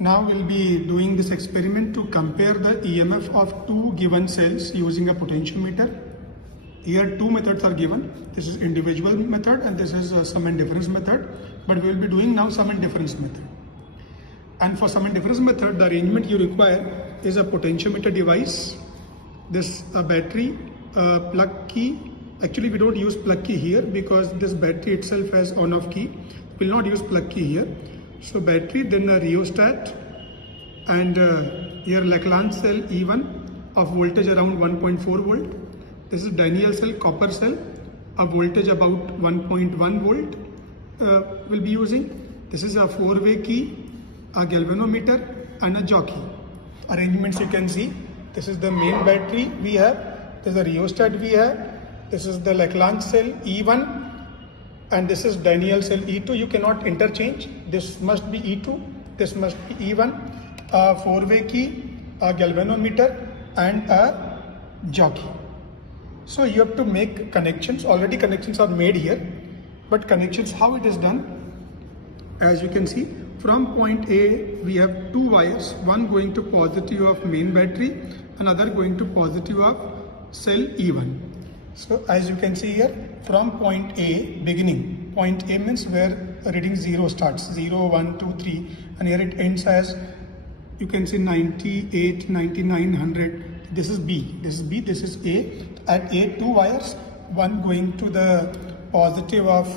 Now we'll be doing this experiment to compare the EMF of two given cells using a potentiometer. Here two methods are given. This is individual method and this is sum and difference method. But we will be doing now sum and difference method. And for sum and difference method, the arrangement you require is a potentiometer device, this a battery, a plug key. Actually, we don't use plug key here because this battery itself has on-off key. We'll not use plug key here. So battery, then a rheostat, and here Lagrange cell E1 of voltage around 1.4 volt. This is Daniell cell, copper cell, a voltage about 1.1 volt we'll be using. This is a four-way key, a galvanometer and a jockey. Arrangements you can see. This is the main battery we have. This is the rheostat we have. This is the Lagrange cell E1. And this is Daniell cell E2. You cannot interchange. This must be E2, this must be E1, a four-way key, a galvanometer and a jockey. So you have to make connections. Already connections are made here, but connections, how it is done? As you can see, from point A we have two wires, one going to positive of main battery, another going to positive of cell E1. So as you can see here, from point A beginning, point A means where reading 0 starts, 0, 1, 2, 3, and here it ends as, you can see 98, 99, 100. This is B, this is B, this is A. At A, two wires, one going to the positive of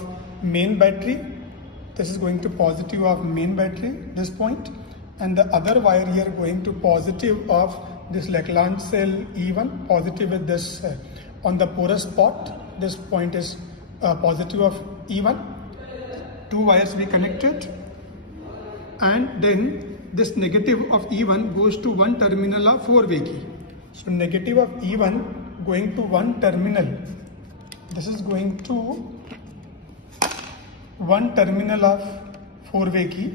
main battery. This is going to positive of main battery, this point. And the other wire here going to positive of this Lagrange cell E1, positive with this on the porous spot. This point is positive of E1. Two wires we connected, and then this negative of E1 goes to one terminal of four-way key. So negative of E1 going to one terminal. This is going to one terminal of four-way key,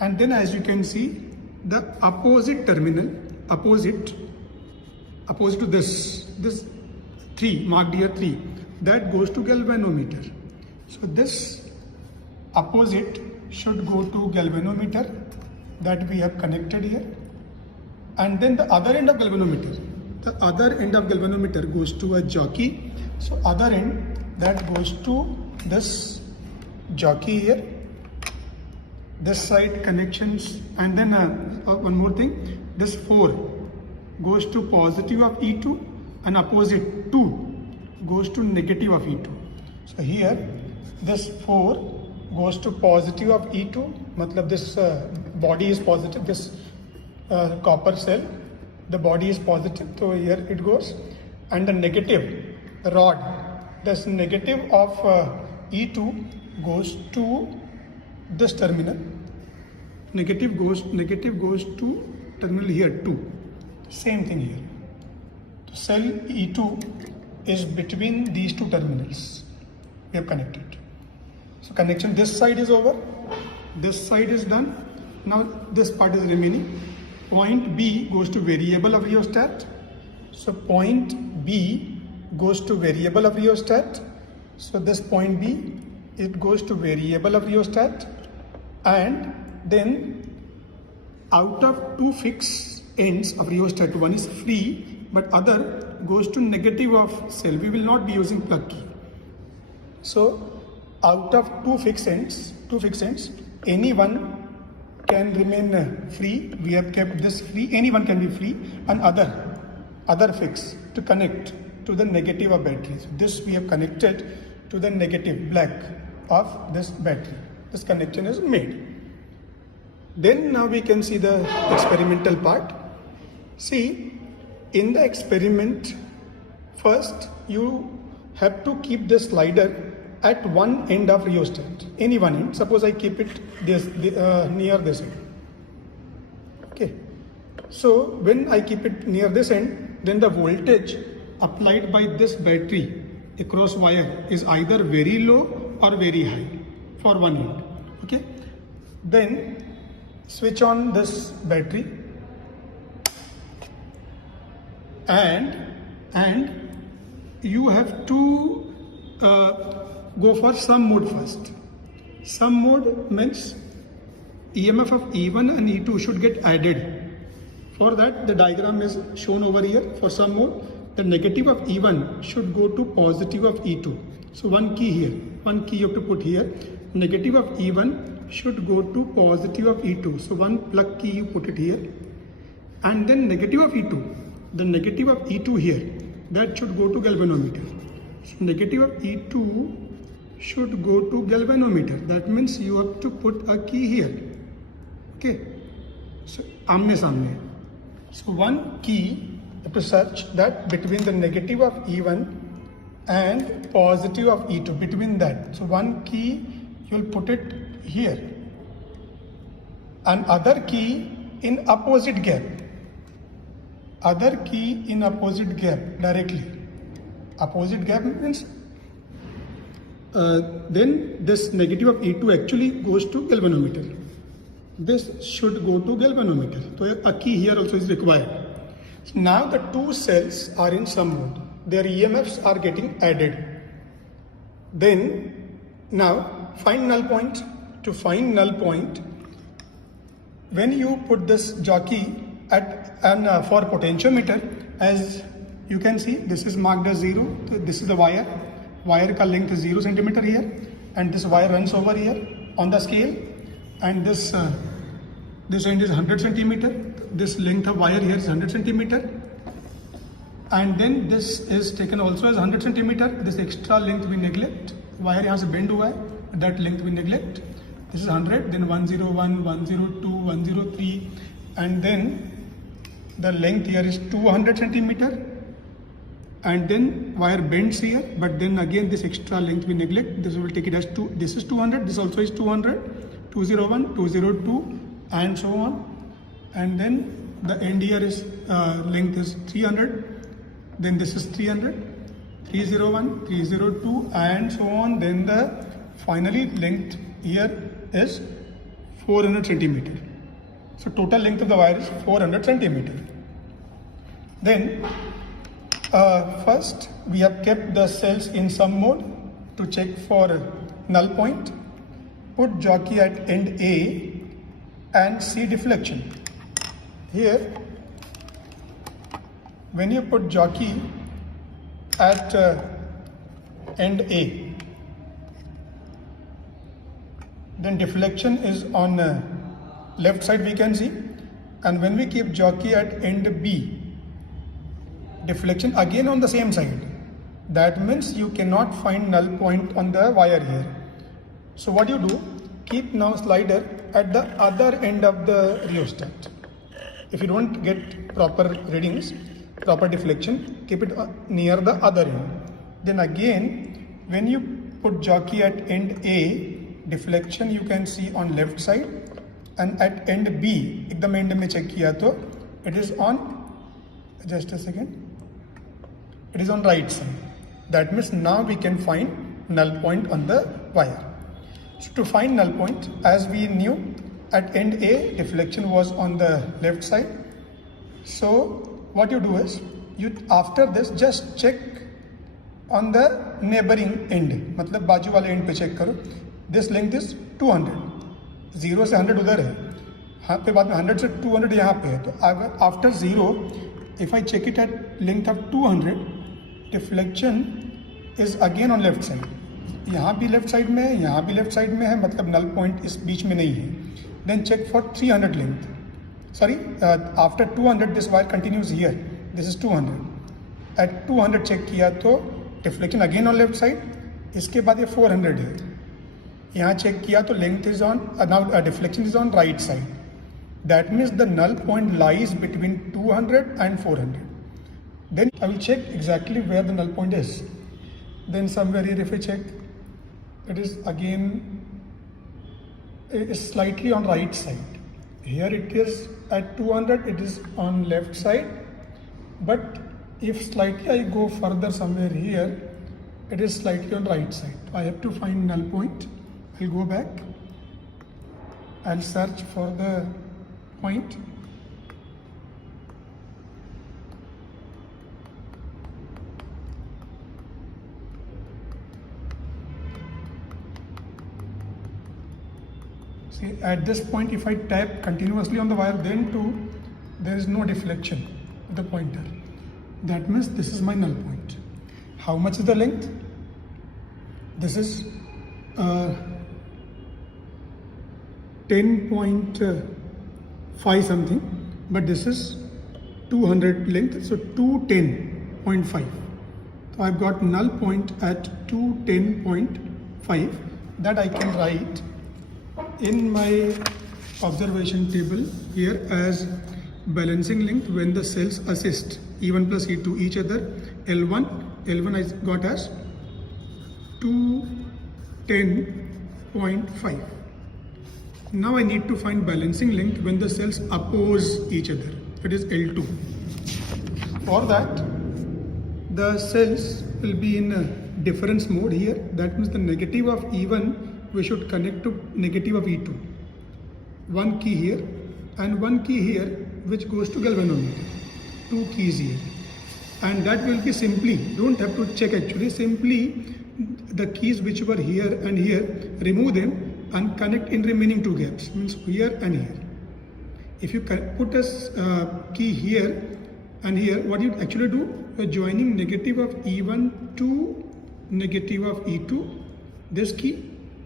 and then as you can see, the opposite terminal, opposite to this 3 marked here 3, that goes to galvanometer. So this opposite should go to galvanometer that we have connected here, and then the other end of galvanometer, goes to a jockey. So other end that goes to this jockey here, this side connections, and then one more thing, this 4 goes to positive of E2 and opposite 2 goes to negative of E2. So here this 4 goes to positive of E2, matlab this body is positive, this copper cell, the body is positive, so here it goes, and the negative rod, this negative of E2 goes to this terminal, negative goes to terminal here 2, same thing here. Cell E2 is between these two terminals we have connected. So connection this side is over, this side is done. Now this part is remaining. Point B goes to variable of rheostat. So point B goes to variable of rheostat. So this point B, it goes to variable of rheostat, and then out of two fixed ends of rheostat, one is free but other goes to negative of cell. We will not be using plug key. So out of two fixed ends, any one can remain free. We have kept this free, any one can be free, and other fixed to connect to the negative of battery. So this we have connected to the negative black of this battery. This connection is made. Then now we can see the experimental part. See, in the experiment, first you have to keep the slider at one end of rheostat, any one end. Suppose I keep it near this end. Okay. So when I keep it near this end, then the voltage applied by this battery across wire is either very low or very high for one end. Okay. Then switch on this battery, and you have to go for sum mode first. Sum mode means EMF of E1 and E2 should get added. For that, the diagram is shown over here. For some mode, the negative of E1 should go to positive of E2. So one key here, one key you have to put here. Negative of E1 should go to positive of E2. So one plug key you put it here. And then negative of E2, the negative of E2 here, that should go to galvanometer. So negative of E2 should go to galvanometer. That means you have to put a key here. Okay. So आमने सामने. So one key you have to search that between the negative of E1 and positive of E2, between that. So one key you will put it here. And other key in opposite gap. Other key in opposite gap directly. Opposite gap means then this negative of E2 actually goes to galvanometer. This should go to galvanometer. So a key here also is required. So now the two cells are in some mode. Their EMFs are getting added. Then now find null point. To find null point, when you put this jockey at for potentiometer, as you can see, this is marked as 0. This is the wire. Wire ka length is 0 centimeter here, and this wire runs over here on the scale, and this end is 100 centimeter. This length of wire here is 100 centimeter, and then this is taken also as 100 centimeter. This extra length we neglect. Wire यहाँ से bend हुआ है, that length we neglect. This is 100, then 101, 102, 103, and then the length here is 200 centimeter. And then wire bends here, but then again this extra length we neglect. This will take it as 2. This is 200. This also is 200. 201, 202, and so on. And then the end here is length is 300. Then this is 300, 301, 302, and so on. Then the finally length here is 400 centimeter. So total length of the wire is 400 centimeter. Then first we have kept the cells in some mode to check for null point. Put jockey at end A and see deflection. Here, when you put jockey at end A, then deflection is on left side we can see, and when we keep jockey at end B, deflection again on the same side. That means you cannot find null point on the wire here. So what you do, keep now slider at the other end of the rheostat. If you don't get proper readings, proper deflection, keep it near the other end. Then again, when you put jockey at end A, deflection you can see on left side, and at end B, एकदम end में check किया तो it is on, just a second, it is on right side. That means now we can find null point on the wire. So to find null point, as we knew, at end A, deflection was on the left side. So what you do is, you after this just check on the neighboring end, मतलब बाजू वाले end पे check करो. This length is 200. 0 से 100 उधर है. हाँ पे बाद में 100 से 200 यहाँ पे है. तो अगर after 0, if I check it at length of 200, deflection is again on left side. यहाँ भी लेफ्ट साइड में है, यहाँ भी लेफ्ट साइड में है, मतलब नल पॉइंट इस बीच में नहीं है. Then check for 300 length. Sorry, after 200 this wire continues here. This is 200. At 200 check किया तो deflection again on left side. इसके बाद ये 400 है. यहाँ चेक किया तो length is on, now deflection is on right side. That means the null point lies between 200 and 400. Then I will check exactly where the null point is. Then somewhere here if I check, it is again, it is slightly on right side. Here it is at 200, it is on left side. But if slightly I go further somewhere here, it is slightly on right side. I have to find null point. I'll go back. I'll search for the point. See, at this point, if I tap continuously on the wire, then too, there is no deflection of the pointer. That means this is my null point. How much is the length? This is 10.5 something, but this is 200 length, so 210.5. So I've got null point at 210.5 that I can write in my observation table here as balancing length when the cells assist E1 plus E2 each other. L1 I got as 210.5. Now I need to find balancing length when the cells oppose each other. It is L2. For that, the cells will be in a difference mode here. That means the negative of E1 we should connect to negative of E2. One key here and one key here which goes to galvanometer. Two keys here. And that will be simply, don't have to check actually, simply the keys which were here and here, remove them and connect in remaining two gaps, means here and here. If you put a key here and here, what you actually do, you're joining negative of E1 to negative of E2, this key,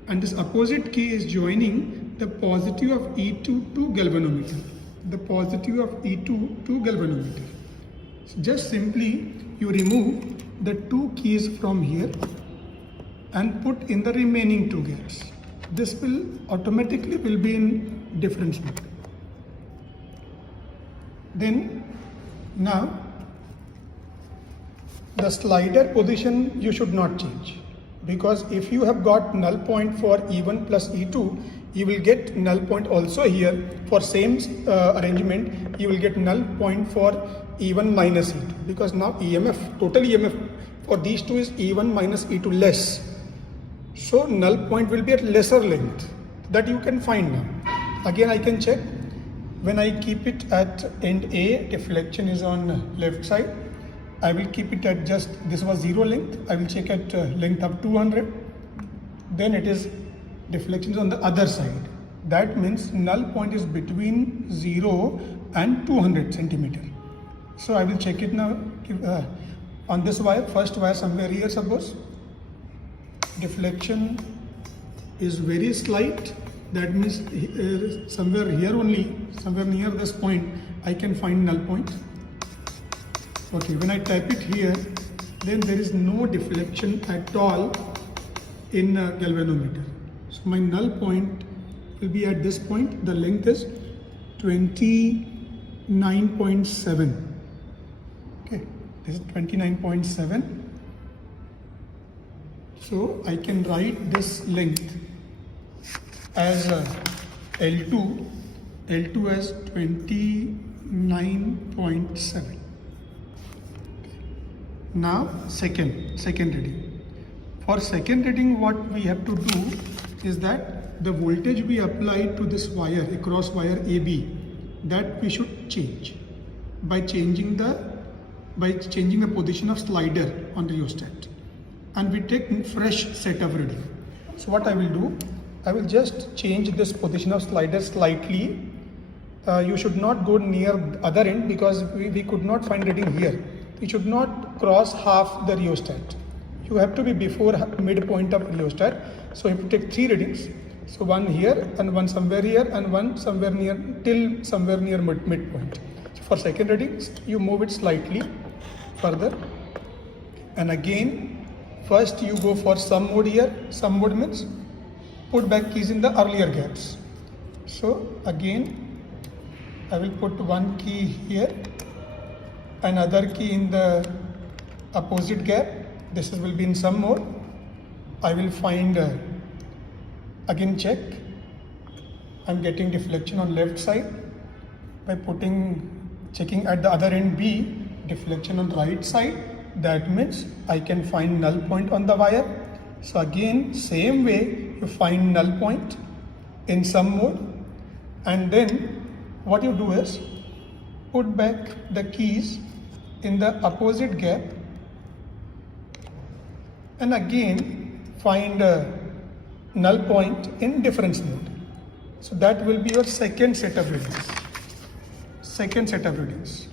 and this opposite key is joining the positive of E2 to galvanometer. The positive of E2 to galvanometer. So just simply you remove the two keys from here and put in the remaining two gaps. This will automatically be in difference mode. Then now the slider position you should not change, because if you have got null point for E1 plus E2, you will get null point also here for same arrangement. You will get null point for E1 minus E2, because now EMF, total EMF for these two is E1 minus E2 less. So null point will be at lesser length that you can find now. Again I can check. When I keep it at end A, deflection is on left side. I will keep it at just, this was 0 length. I will check at length of 200. Then it is deflection is on the other side. That means null point is between 0 and 200 centimeter. So I will check it now on this wire, first wire somewhere here suppose. Deflection is very slight. That means somewhere here only, somewhere near this point, I can find null point. Okay, when I type it here, then there is no deflection at all in galvanometer. So my null point will be at this point. The length is 29.7. Okay, this is 29.7. So I can write this length as L2 as 29.7. Now second reading. For second reading, what we have to do is that the voltage we apply to this wire, across wire AB, that we should change by changing the position of slider on the rheostat, and we take fresh set of reading. So what I will do, I will just change this position of slider slightly. You should not go near the other end because we could not find reading here. You should not cross half the rheostat. You have to be before midpoint of rheostat. So you have to take 3 readings. So one here and one somewhere here and one somewhere near midpoint. So for second readings, you move it slightly further. And again, first you go for sum mode here. Sum mode means put back keys in the earlier gaps. So again, I will put one key here, another key in the opposite gap. This will be in sum mode. I will find, again check. I'm getting deflection on left side by checking at the other end B, deflection on right side. That means I can find null point on the wire. So again, same way you find null point in sum mode, and then what you do is put back the keys in the opposite gap and again find a null point in difference mode. So that will be your second set of readings. Second set of readings.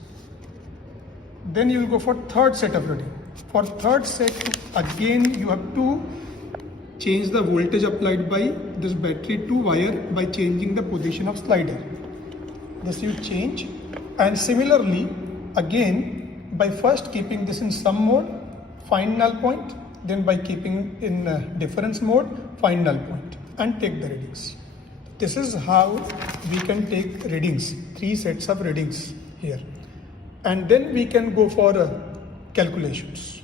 Then you will go for third set of reading. For third set, again you have to change the voltage applied by this battery to wire by changing the position of slider. This you change, and similarly again by first keeping this in sum mode, find null point, then by keeping in difference mode, find null point and take the readings. This is how we can take readings, 3 sets of readings here, and then we can go for calculations.